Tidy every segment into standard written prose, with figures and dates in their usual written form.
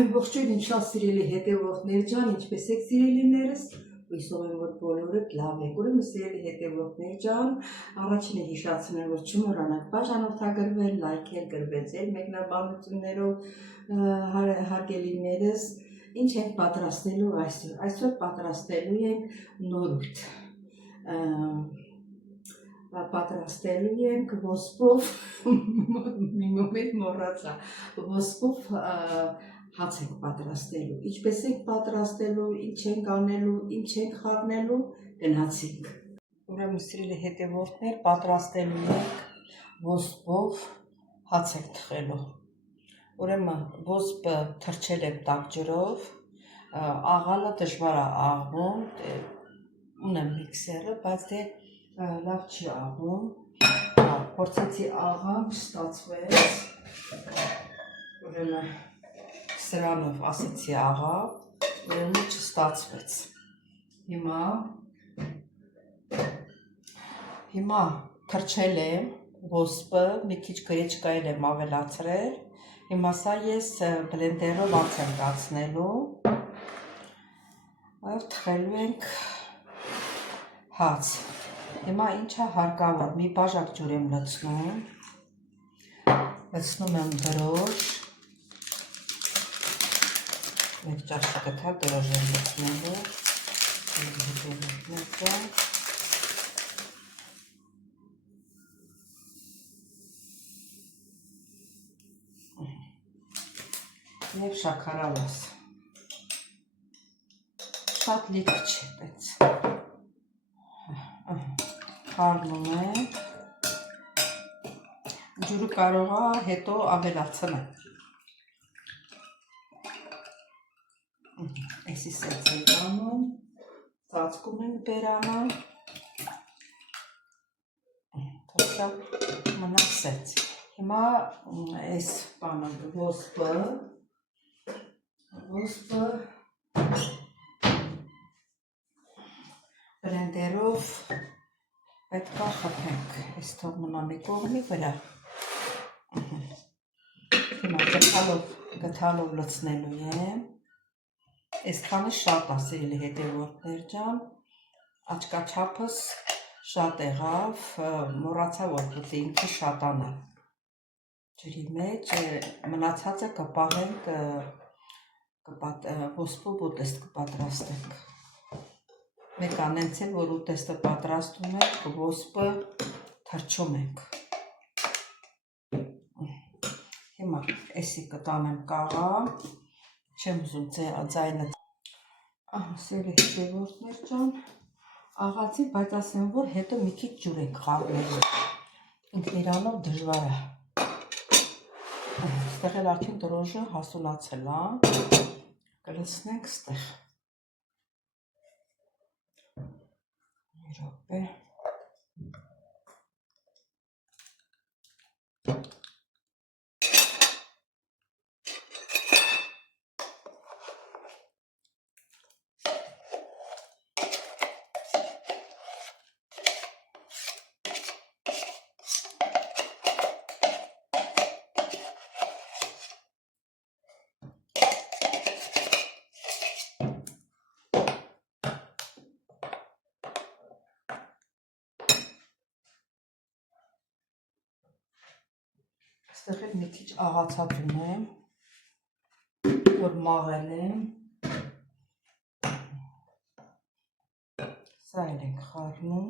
Ողջույն իմ շատ սիրելի հետևորդներ ջան, ինչպես եք սիրելիներս, հույսով եմ, որ բոլորդ լավ եք։ Ուրեմն սիրելի հետևորդներ ջան, առաջինը հիշեցնել, որ չմոռանաք բաժանորդագրվել, լայքել, գրվել մեկնաբանություններով հարգելիներս, ինչ ենք պատրաստելու այսօր։ Այսօր պատրաստելու ենք նորույթ։ Պատրաստելու ենք ոսպով, մի մոմենտ մոռացա, ոսպով հաց ենք պատրաստելու, ինչպես ենք պատրաստելու, ինչ ենք անելու, ինչ ենք խառնելու, գնացինք։ Ուրեմն սիրելի հետևորդներ, պատրաստելու ենք ոսպով հաց ենք թխելու։ Ուրեմն ոսպը թրջել եմ տաք ջրով, աղալը դժվար է աղվում, ունեմ միքսերը, բայց դե լավ չի աղվում, փորձեցի աղամ, չստացվեց, ուրեմն սրանով ասեցի աղա, ուրեմն չստացվեց, հիմա թրջել եմ ոսպը, մի քիչ գրեչկայել եմ ավելացրել, հիմա սա ես բլենդերով հաց եմ կացնելու, թխելու ենք հաց, հիմա ինչա հարկավոր, մի բաժակ ջուր եմ լցնում եմ դրոշ, մեկ ճաշի գթա դրոշ եմ լցնելու, և շաքարավազ, շատ լիք չի, բայց խառնում ենք, ջուրը կարող է հետո ավելացնել, էսի սենց ենք անում, ծածկում ենք բերանը, թող մնա սենց, հիմա այս բանը ոսպը բլենդերով պետք է խփենք, այս թող մնա մի կողմի վրա, հիմա գթալով լցնելու եմ, այսքանը շատ է սիրելի հետևորդներ ջան, աչքաչափս շատ եղավ, մոռացա որ պետք է ինքը շատանա ջրի մեջ, մնացածը կպահենք ոսպով ուտեստ կպատրաստենք, մեկ անենց էլ, որ ուտեստը պատրաստում ենք, ոսպը թրջում ենք, հիմա էսի կտանեմ կաղա, չեմ ուզում ձայնը, սիրելի հետևորդներ ջան, աղացի, բայց ասեմ, որ հետո մի քիչ ջուր ենք խառնելու, ինքն իրանով դժվար է, ստեղ էլ արդեն դրոշը հասունացել է, կլցնենք ստեղ, մի րոպե, ստեղ էլ մի քիչ աղացած ունեմ, որ մաղել եմ, սա էլ ենք խառնում,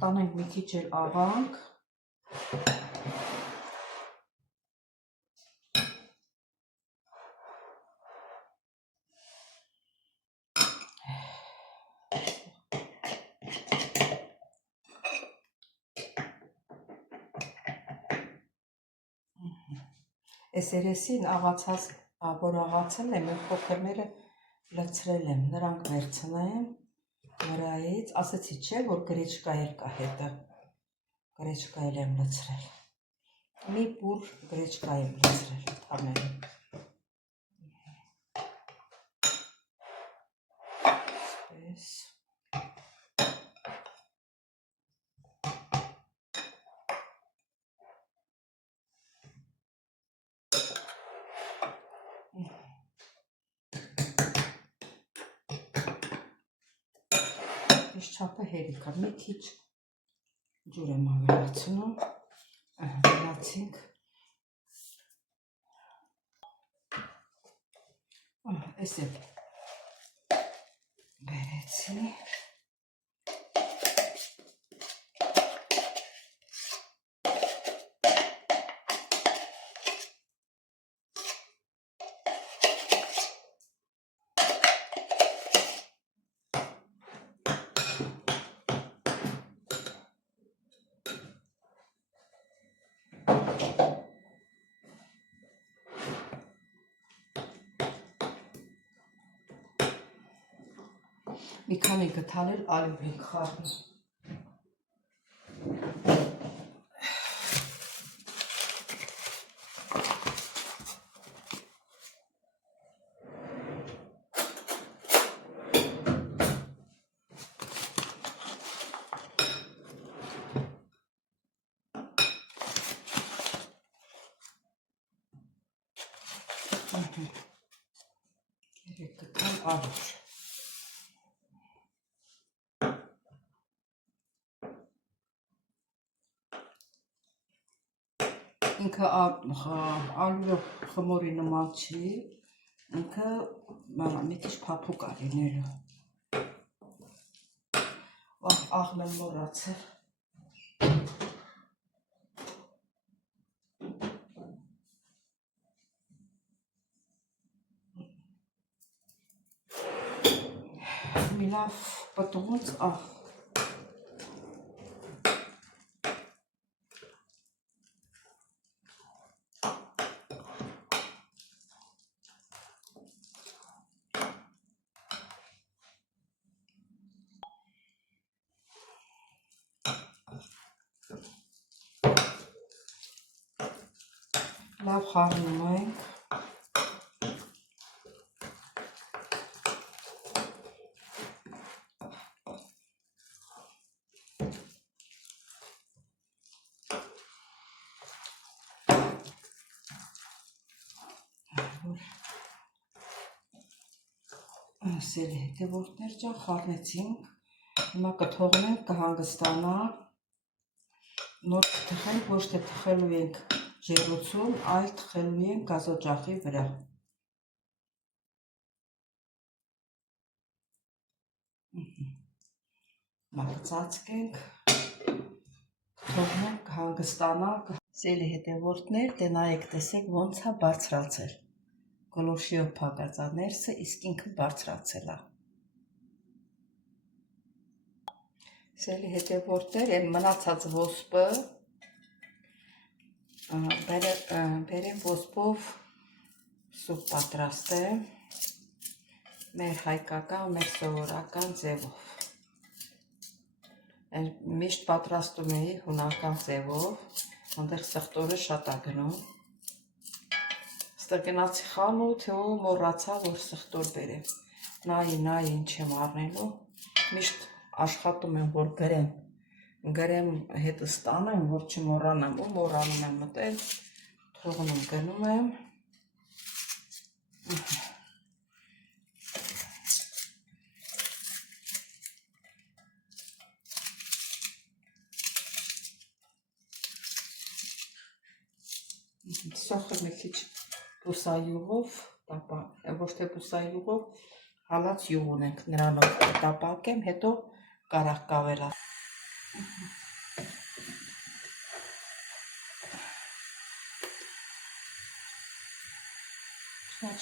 տանենք մի քիչ էլ աղանք, այս երեսին աղացած, որ աղացել եմ, փոքրները լցրել եմ, նրանք վերցնեմ վրայից, ասեցի չէ, որ գրեչկայել կա հետը, գրեչկայել եմ լցրել, մի բուր գրեչկայ եմ լցրել, թամել, պես, չափը հերիք է, մի քիչ ջուր եմ ավելացնում, վերացինք, այս էլ բերեցի, մի քանի գթալ էլ ալյուր ենք խառնում։ Երեք գթալ ալյուր։ Ինքը ալյուրը խմորի նման չի, ինքը մի քիչ փափուկ է լինելու։ Աղն եմ մոռացել։ Մի լավ պտուղից աղ։ Լավ խառնում ենք։ Սելի հետևորդներ ջան խառնեցինք, հիմա կթողնենք կհանգստանա, նոր կթխենք, ոչ թե թխելու ենք ջեռոցում, այլ թխելու ենք գազօջախի վրա։ Կծածկենք, թողնենք կհանգստանա։ Սելի հետևորդներ, դե նայեք տեսեք ոնց է բարձրացել։ Գոլորշիով փակած է ներսը, իսկ ինքը բարձրացել է։ Սելի հետևորդներ, այն մնացած ոսպը բերեմ ոսպով սուպ պատրաստեմ մեր հայկական, մեր սովորական ձևով։ Միշտ պատրաստում էի հունական ձևով, այնտեղ սխտորը շատ է գնում։ Ստեղ գնացի խանութ ու մոռացա, որ սխտոր բերեմ։ Նայի ինչ եմ առնելու, միշտ աշխատում եմ, որ գրեմ հետս տանեմ, որ չմոռանամ, ու մոռանում եմ մտել, թողնում գնում եմ։ Սոխը մի քիչ բուսայուղով, ոչ թե բուսայուղով, հալած յուղ ունենք, նրանով կտապակեմ, հետո կարաղ կավելա։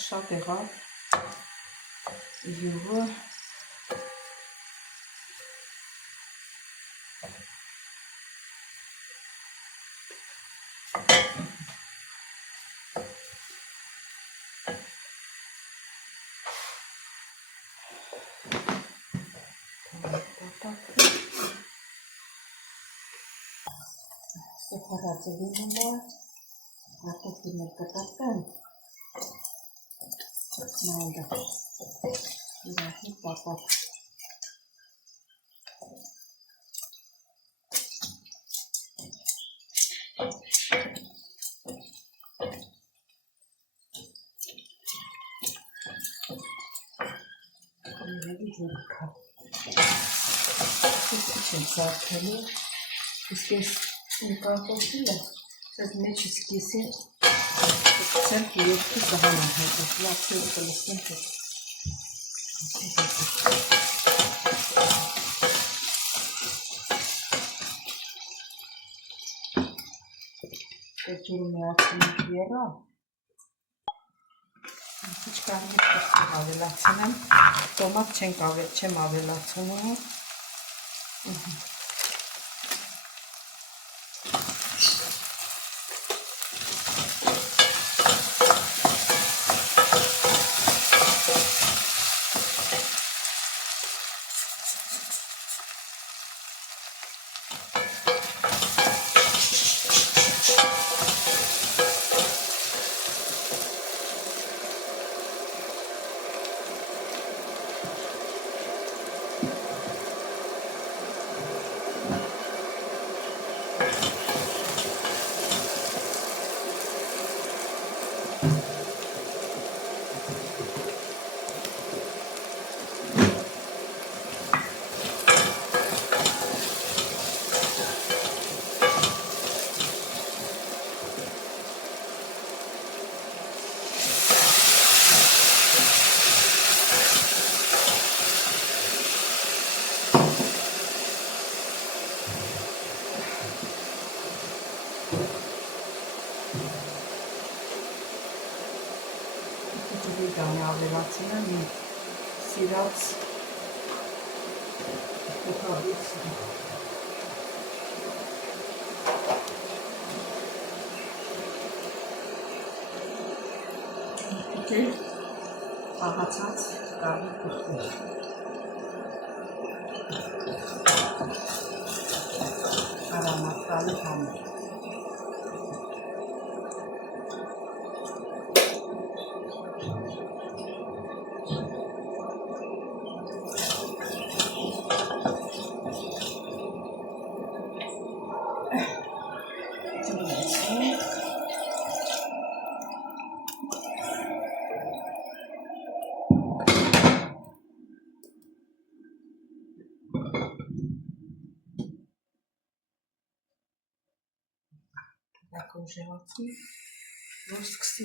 Շատ եղավ յուղը։ Սեփարած ելինը, կարտոֆիլն էլ կտապեմ, նայդը իրահի տապապ։ Կոմիների ջուրքա։ զարդելու, իսկ ես նկատոշիլը, ես մեջից կեսին կցեմ երկու զահանան հետո, լացել կլսնեմ հետո։ Ջուրը միացնում եղա, ինչ կարմիր կրտիկ ավելացնեմ, տոմատ չեմ ավելացնում, Ջուրի ավելացնեմ իմ սիրած կոկավիցը։ Դուք աղացած կարմիր կրտիկ։ Արամատալի համար։ Կոժեղացում, որ սկսի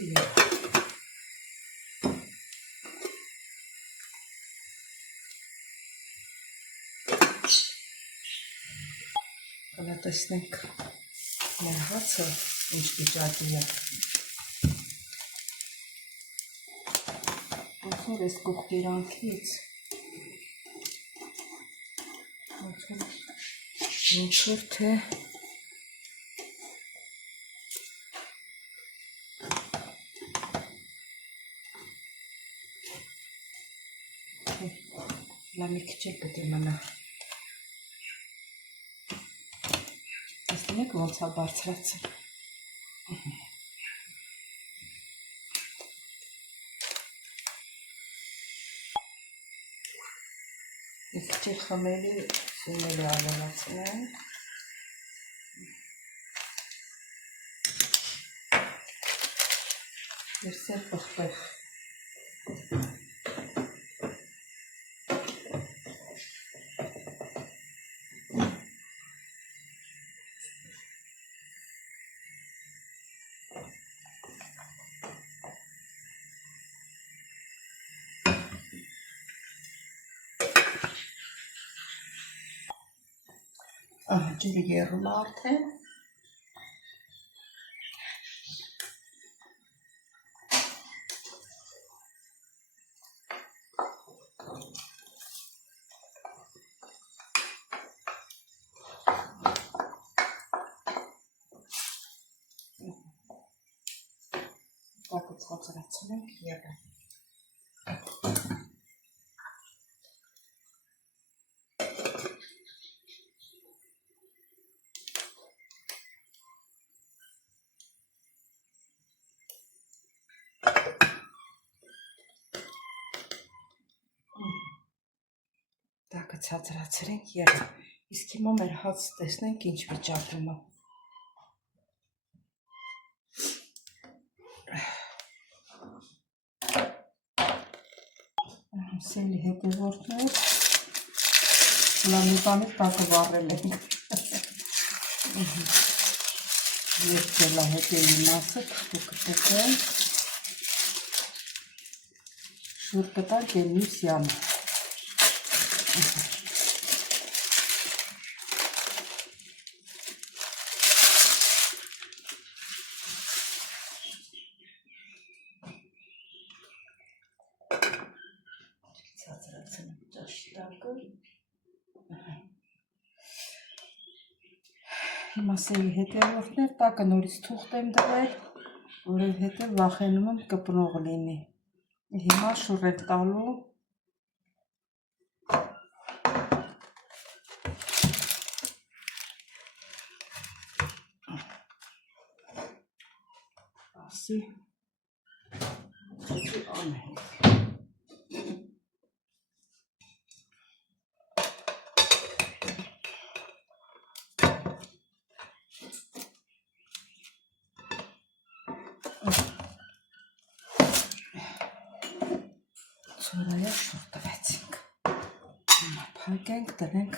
Հələ տեսնենք մեր հացը ինչ վիճակի է։ Ոնց ես կողքերանքից ոնց որ թե մի քիչ էլ պետք է մնա։ Տեսնեք ոնց է բարձրացել։ Իսկ չէ խմելի սյունելի ավելացնեմ։ Երսել պղպեղ։ Ջուրը եռում է արդեն։ Տակը ցածրացնենք եղը։ Տակը ցածրացրենք եղը։ Իսկ հիմա մեր հաց տեսնենք ինչ վիճակում է։ Սելի հետևորդներ լամիպանից տակը վառել ենք։ Ես կելա հետելի մասը կտուկ են, շուր կտանք են մյուս յանը։ Հիմա սերի հետևորդներ տակը նորից թուղթ եմ դրել, որովհետև վախենում եմ կպնող լինի։ Հիմա շուռ եմ տալու։ Ասի անենք։ Ծորայա շուր տվեցինք։ Հիմա փակենք, տնենք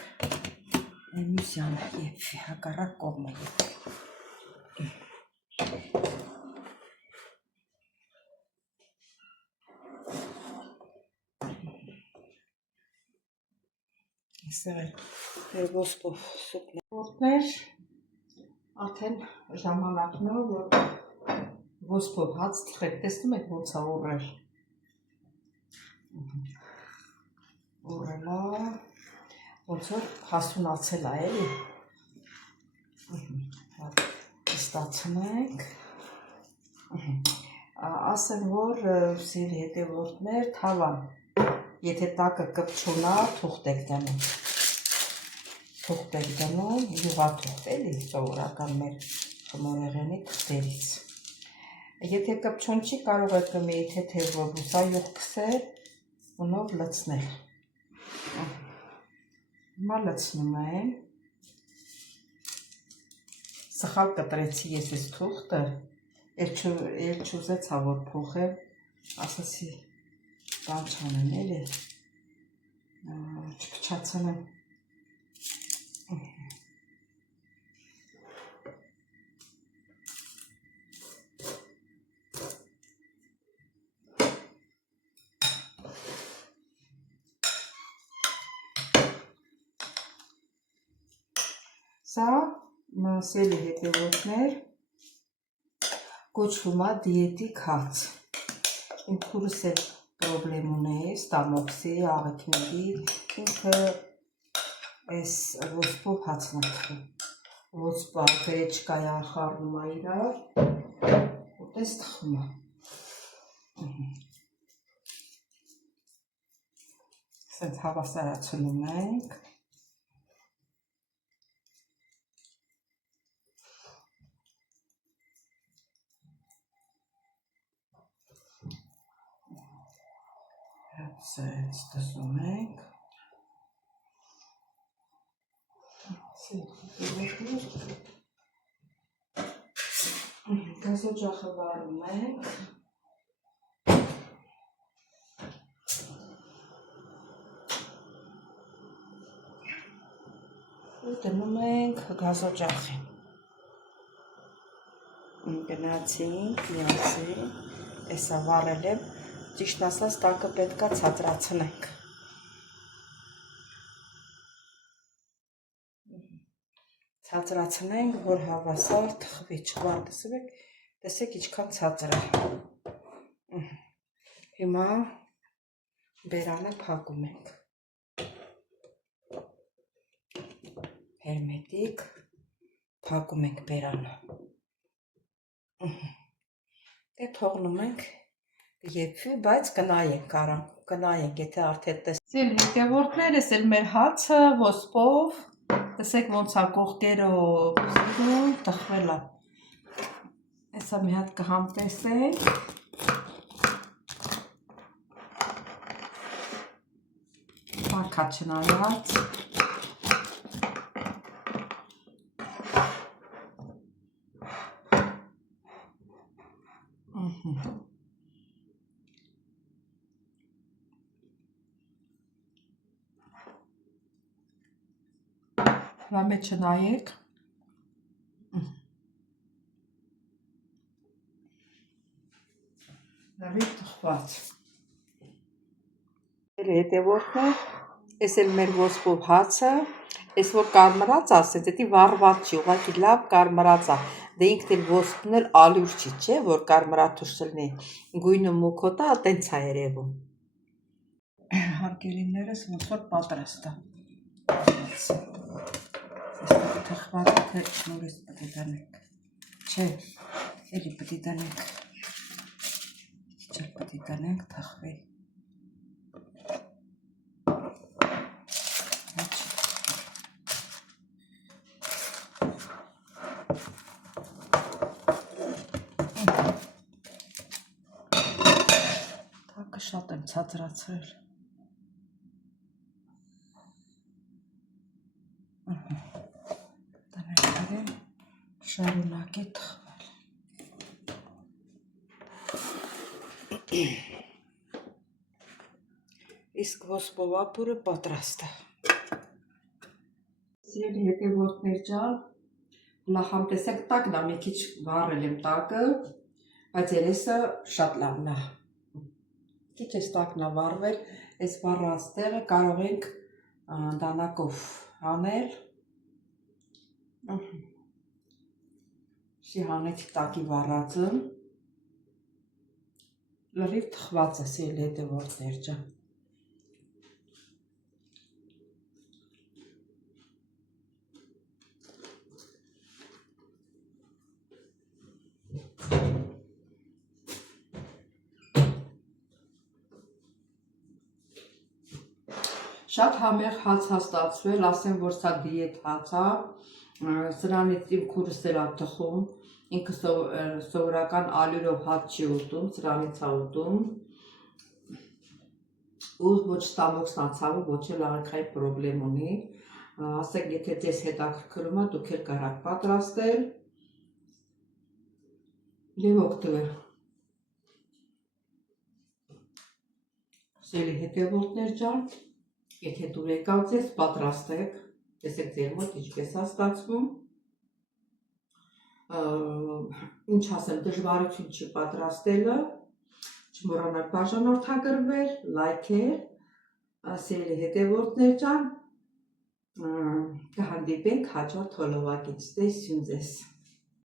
էմիսյանը եփվի, հակառակ կողմը եփվի։ Այսեղ ոսկով սուպներ, արդեն ժամանակն է, որ ոսկով հաց թխեք, տեսնում եք ոնց է ուռել։ Ուռելա, ոնց որ հասունացել է, էլի։ Ստացնենք։ Ասեմ, որ սիրելի հետևորդներ, թավան, եթե տակը կպչունա, թուղթ եք դնում։ Թուղթ եք դնում, յուղաթուղթ, էլի, սովորական մեր խմորեղենի թղթերից։ Եթե կպչուն չի, կարող եք մի թեթև բուսայուղ քսել, ունով լցնել։ Հիմա լցնում եմ։ Սխալ կտրեցի ես ես թուղթը, էլ չուզեցա, որ փոխեմ, ասացի բան չանեմ, էլի, չփչացնեմ։ Սա սելի հետևորդներ կոչվում է դիետիկ հաց։ Իմ քուրս էլ պրոբլեմ ունի, ստամոքսի, աղիքների, ինքը այս ոսպով հացն է թխում։ Ոսպա գրեչկայա խառնում է իրար, ուտես թխում է։ Սենց հավասարացնում ենք։ Սենց տսում ենք։ Գազոջախը վարում ենք։ Ու դնում ենք գազոջախին։ Գնացինք, միացին, էսա վարել եմ, ճիշտ ասած տակը պետքա ցածրացնենք։ Ցածրացնենք, որ հավասար թխվի, չվար տեսեք իչքան ցածր է։ Հիմա բերանը փակում ենք։ Հերմետիկ փակում ենք բերանը։ Դե թողնում ենք եփվի, բայց կնայենք, եթե արդեն տեսել հետևորդներ, ես էլ մեր հացը ոսպով, տեսեք ոնց է կողքերով թխվել է։ Այսա մի հատ կհամտեսենք։ Փառքա չնայած։ Հլա մեջը նայեք։ Լավի թխված։ Հետևորդն է, ես էլ մեր ոսկով հացը, ես որ կարմրած ասեց, էդի վառված չի, ուղղակի լավ կարմրած է, դե ինքն էլ ոսկն էլ ալյուր չի, չէ, որ կարմրաթուր չլինի, գույնը մուքոտ է, տենց է երևում։ Հարգելիներս ոնց որ պատրաստ է։ Այստեղ թխված է, թե նորից պետք է դնենք։ Չէ, էլի պետք է դնենք։ Չէ, պետք է դնենք թխվի։ Շատ եմ ցածրացրել։ Դրանք շարունակի թխվել։ Իսկ ոսպովապուրը պատրաստ է։ Սիրելի հետևորդներ ջան, լախամ տեսեք տակն է, մի քիչ վառել եմ տակը, բայց երեսը շատ լավն է։ Քիչ էս տակն է վառվել, այս վառած տեղը կարող ենք դանակով հանել։ Շի հանեցի տակի վառածը։ Լրիվ թխված է, սիրելի հետևորդներ ջան։ Շատ համեղ հաց է ստացվել, ասեմ, որ սա դիետ հաց է, սրանից իմ քուրս էլ է թխում, ինքը սովորական ալյուրով հաց չի ուտում, սրանից է ուտում, ու ոչ ստամոքսն է ցավում, ոչ էլ աղիքային պրոբլեմ ունի, ասեք, եթե ձեզ հետաքրքրում է, դուք էլ կարող պատրաստել և օգտվել։ Սիրելի հետևորդներ ջան, եթե դուր եկավ ձեզ, պատրաստեք, տեսեք ձեր մոտ ինչպես է ստացվում, ինչ ասեմ, դժվարություն չի պատրաստելը, չմոռանաք բաժանորդագրվել, լայքել, սիրելի հետևորդներ ջան, կհանդիպենք հաջորդ հոլովակից, տեսություն ձեզ։